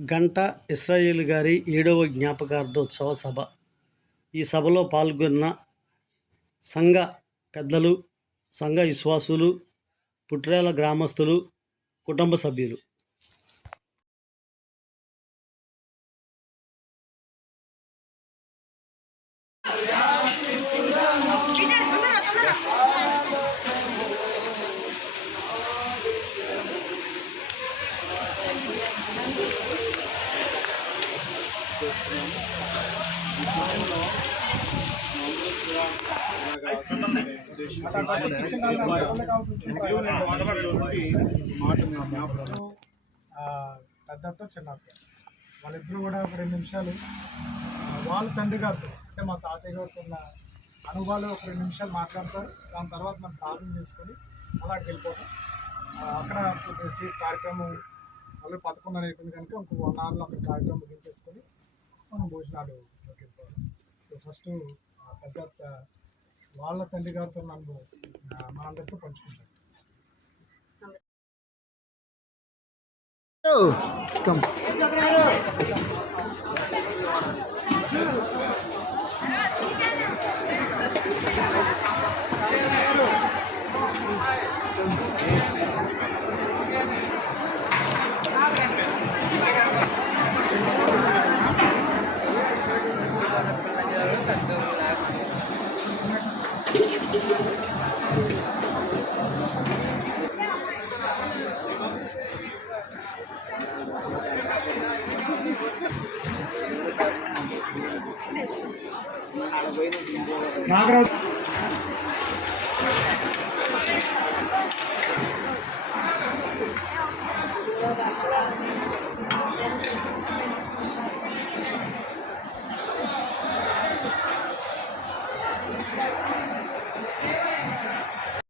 Ganta Israel గారి 7వ జ్ఞాపకార్థోత్సవ సభ. ఈ సభలో పాల్గొన్న సంఘ పెద్దలు, సంఘ విశ్వాసులు, పుట్రేల గ్రామస్తులు, కుటుంబ సభ్యులు. పెద్దతో చిన్నత్త వాళ్ళిద్దరూ కూడా ఒక 2 నిమిషాలు వాళ్ళ తండ్రి గారితో అంటే మా తాతయ్య గారితో ఉన్న అనుభవాలు ఒక 2 నిమిషాలు మాట్లాడతారు. దాని తర్వాత మనం ప్రార్థన చేసుకొని అలా వెళ్ళిపోతాం. అక్కడ కొద్దిసి కార్యక్రమం మళ్ళీ 11:30 అయిపోయింది కనుక ఇంకో 1 అవర్లో అక్కడ కార్యక్రమం ముగించేసుకొని మనం భోజనాలు వెళ్ళిపోవాలి. సో ఫస్ట్ పెద్ద వాళ్ళ తండ్రి గారితో నన్ను మనందరితో పంచుకుంటాను. నాగరాజు